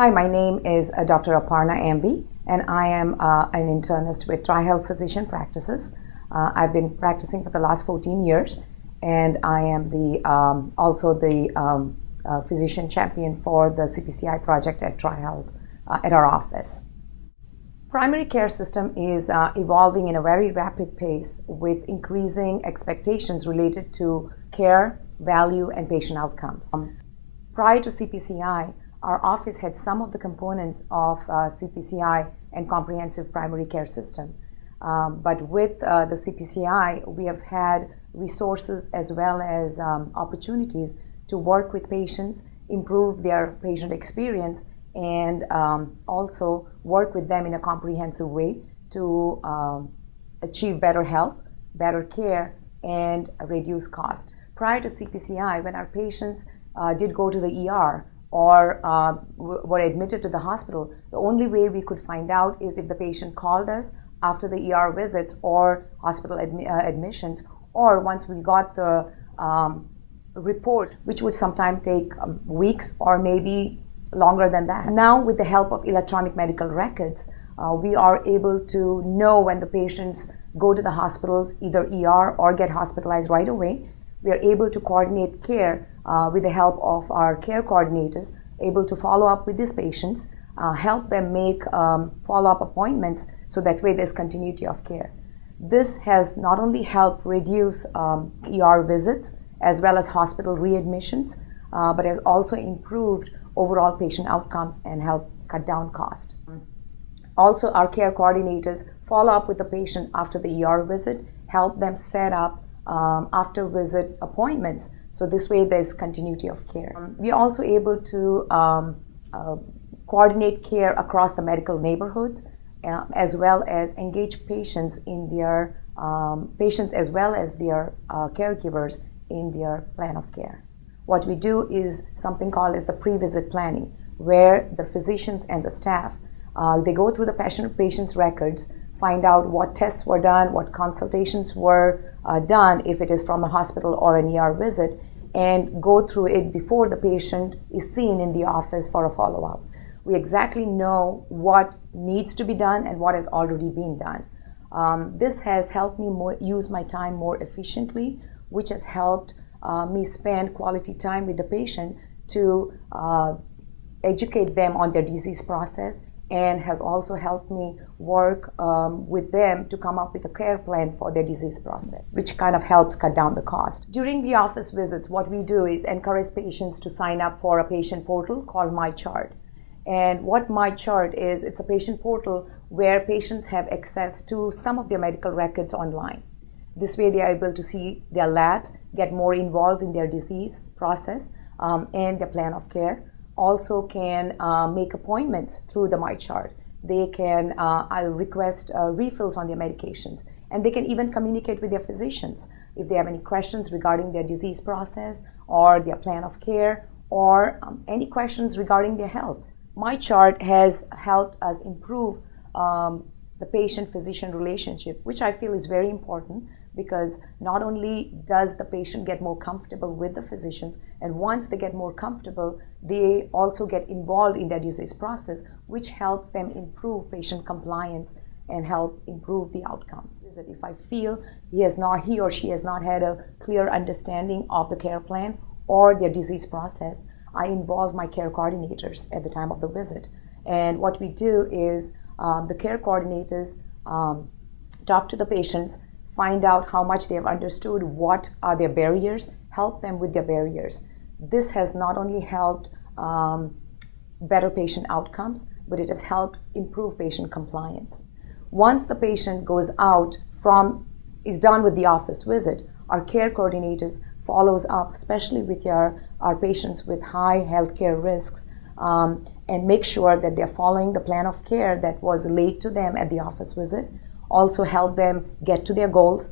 Hi, my name is Dr. Aparna Ambi, and I am an internist with TriHealth Physician Practices. I've been practicing for the last 14 years, and I am also the physician champion for the CPCI project at TriHealth at our office. Primary care system is evolving in a very rapid pace with increasing expectations related to care, value, and patient outcomes. Prior to CPCI, our office had some of the components of CPCI and comprehensive primary care system. But with the CPCI, we have had resources as well as opportunities to work with patients, improve their patient experience, and also work with them in a comprehensive way to achieve better health, better care, and reduce cost. Prior to CPCI, when our patients did go to the ER or were admitted to the hospital, the only way we could find out is if the patient called us after the ER visits or hospital admissions, or once we got the report, which would sometimes take weeks or maybe longer than that. Now, with the help of electronic medical records, we are able to know when the patients go to the hospitals, either ER or get hospitalized right away. We are able to coordinate care with the help of our care coordinators, able to follow up with these patients, help them make follow-up appointments so that way there's continuity of care. This has not only helped reduce ER visits as well as hospital readmissions, but has also improved overall patient outcomes and help cut down cost. Also, our care coordinators follow up with the patient after the ER visit, help them set up after visit appointments. So this way there's continuity of care. We are also able to coordinate care across the medical neighborhoods, as well as engage patients in their patients as well as their caregivers in their plan of care. What we do is something called as the pre-visit planning, where the physicians and the staff, they go through the patient's records, find out what tests were done, what consultations were done, if it is from a hospital or an ER visit, and go through it before the patient is seen in the office for a follow-up. We exactly know what needs to be done and what has already been done. This has helped me use my time more efficiently, which has helped me spend quality time with the patient to educate them on their disease process, and has also helped me work with them to come up with a care plan for their disease process, which kind of helps cut down the cost. During the office visits, what we do is encourage patients to sign up for a patient portal called MyChart. And what MyChart is, it's a patient portal where patients have access to some of their medical records online. This way they are able to see their labs, get more involved in their disease process and their plan of care. Also can make appointments through the MyChart. They can request refills on their medications, and they can even communicate with their physicians if they have any questions regarding their disease process or their plan of care, or any questions regarding their health. MyChart has helped us improve the patient-physician relationship, which I feel is very important, because not only does the patient get more comfortable with the physicians, and once they get more comfortable, they also get involved in their disease process, which helps them improve patient compliance and help improve the outcomes. If I feel he or she has not had a clear understanding of the care plan or their disease process, I involve my care coordinators at the time of the visit. And what we do is the care coordinators talk to the patients, find out how much they have understood, what are their barriers, help them with their barriers. This has not only helped better patient outcomes, but it has helped improve patient compliance. Once the patient goes out is done with the office visit, our care coordinators follows up, especially with our patients with high healthcare risks, and make sure that they're following the plan of care that was laid to them at the office visit. Also help them get to their goals,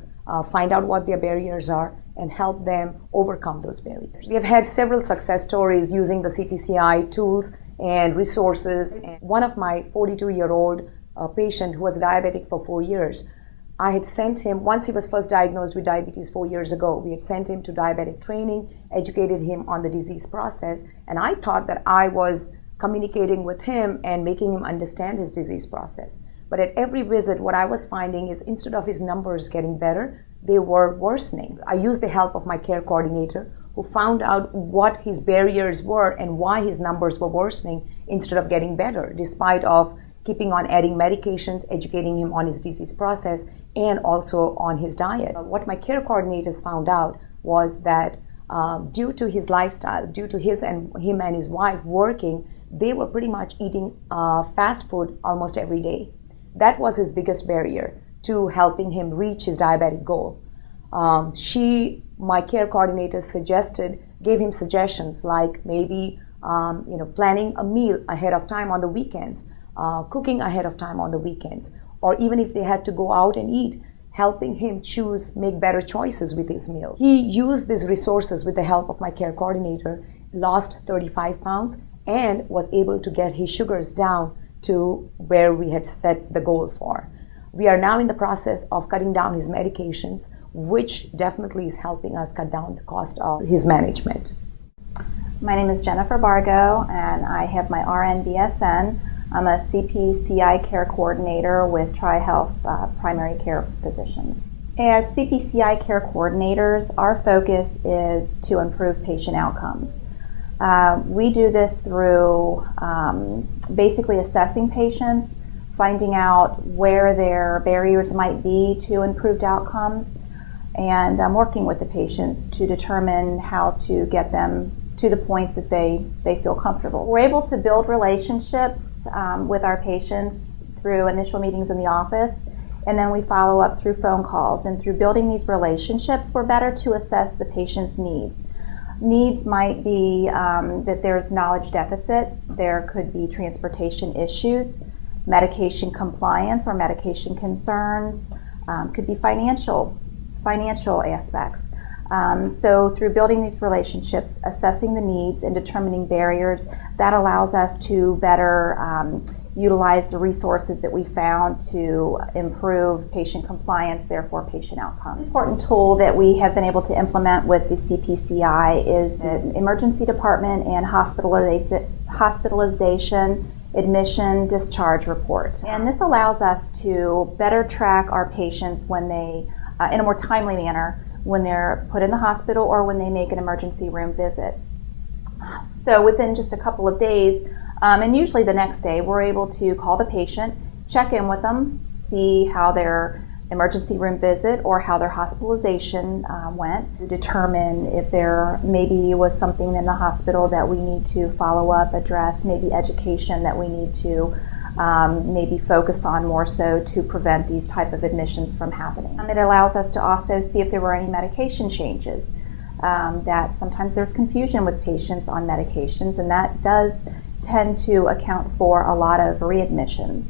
find out what their barriers are, and help them overcome those barriers. We have had several success stories using the CPCI tools and resources. One of my 42-year-old patient who was diabetic for 4 years, I had sent him, once he was first diagnosed with diabetes 4 years ago, we had sent him to diabetic training, educated him on the disease process, and I thought that I was communicating with him and making him understand his disease process. But at every visit, what I was finding is instead of his numbers getting better, they were worsening. I used the help of my care coordinator, who found out what his barriers were and why his numbers were worsening instead of getting better, despite of keeping on adding medications, educating him on his disease process, and also on his diet. What my care coordinators found out was that due to his lifestyle, due to him and his wife working, they were pretty much eating fast food almost every day. That was his biggest barrier to helping him reach his diabetic goal. My care coordinator gave him suggestions like maybe planning a meal ahead of time on the weekends, cooking ahead of time on the weekends, or even if they had to go out and eat, helping him make better choices with his meals. He used these resources with the help of my care coordinator, lost 35 pounds, and was able to get his sugars down to where we had set the goal for. We are now in the process of cutting down his medications, which definitely is helping us cut down the cost of his management. My name is Jennifer Bargo, and I have my RN BSN. I'm a CPCI care coordinator with TriHealth primary care physicians. As CPCI care coordinators, our focus is to improve patient outcomes. We do this through basically assessing patients, finding out where their barriers might be to improved outcomes, and working with the patients to determine how to get them to the point that they feel comfortable. We're able to build relationships with our patients through initial meetings in the office, and then we follow up through phone calls. And through building these relationships, we're better to assess the patient's needs. Needs might be that there's knowledge deficit, there could be transportation issues, medication compliance or medication concerns, could be financial aspects. So through building these relationships, assessing the needs and determining barriers, that allows us to better utilize the resources that we found to improve patient compliance, therefore patient outcomes. An important tool that we have been able to implement with the CPCI is the emergency department and hospitalization, admission, discharge report. And this allows us to better track our patients when they, in a more timely manner, when they're put in the hospital or when they make an emergency room visit. So within just a couple of days, and usually the next day, we're able to call the patient, check in with them, see how their emergency room visit or how their hospitalization went, determine if there maybe was something in the hospital that we need to follow up, address, maybe education that we need to maybe focus on more so to prevent these type of admissions from happening. It allows us to also see if there were any medication changes. That sometimes there's confusion with patients on medications, and that does tend to account for a lot of readmissions.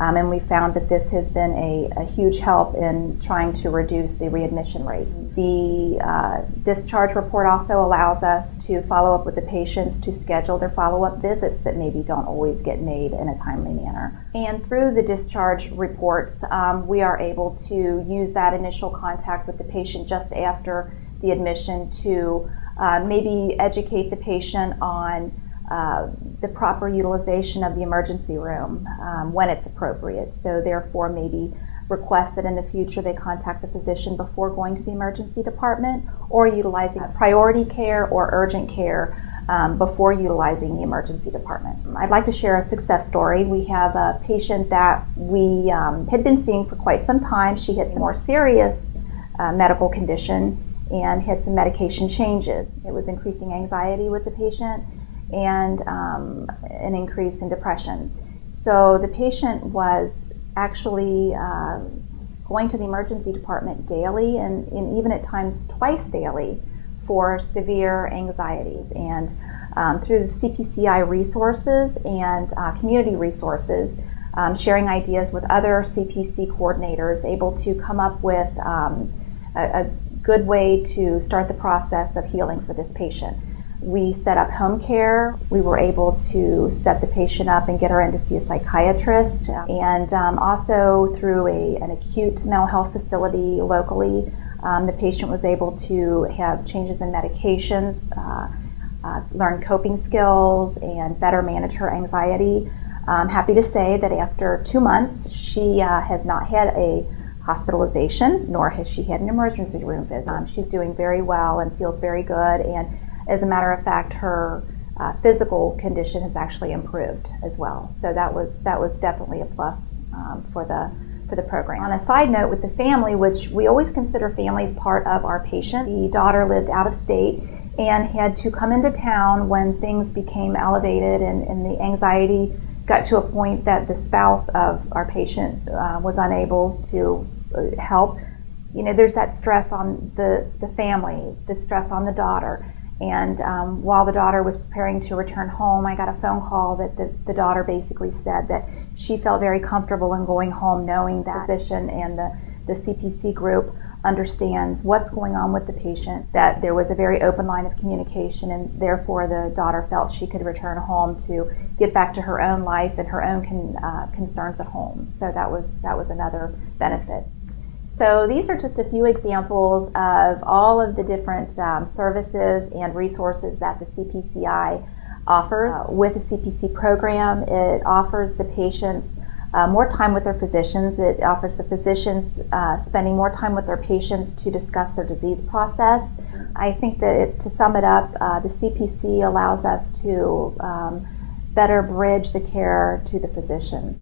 And we found that this has been a huge help in trying to reduce the readmission rates. The discharge report also allows us to follow up with the patients to schedule their follow-up visits that maybe don't always get made in a timely manner. And through the discharge reports, we are able to use that initial contact with the patient just after the admission to maybe educate the patient on the proper utilization of the emergency room when it's appropriate. So therefore maybe request that in the future they contact the physician before going to the emergency department, or utilizing priority care or urgent care before utilizing the emergency department. I'd like to share a success story. We have a patient that we had been seeing for quite some time. She had some more serious medical condition and had some medication changes. It was increasing anxiety with the patient and an increase in depression. So the patient was actually going to the emergency department daily and even at times twice daily for severe anxieties. And through the CPCI resources and community resources, sharing ideas with other CPC coordinators, able to come up with a good way to start the process of healing for this patient. We set up home care. We were able to set the patient up and get her in to see a psychiatrist. And also through an acute mental health facility locally, the patient was able to have changes in medications, learn coping skills and better manage her anxiety. I'm happy to say that after 2 months, she has not had a hospitalization, nor has she had an emergency room visit. She's doing very well and feels very good, and as a matter of fact, her physical condition has actually improved as well. So that was definitely a plus for the program. On a side note with the family, which we always consider family as part of our patient, the daughter lived out of state and had to come into town when things became elevated and the anxiety got to a point that the spouse of our patient was unable to help. You know, there's that stress on the family, the stress on the daughter. And while the daughter was preparing to return home, I got a phone call that the daughter basically said that she felt very comfortable in going home knowing that the physician and the CPC group understands what's going on with the patient, that there was a very open line of communication, and therefore the daughter felt she could return home to get back to her own life and her own concerns at home. So that was another benefit. So these are just a few examples of all of the different services and resources that the CPCI offers. With the CPC program, it offers the patients more time with their physicians. It offers the physicians spending more time with their patients to discuss their disease process. I think that to sum it up, the CPC allows us to better bridge the care to the physicians.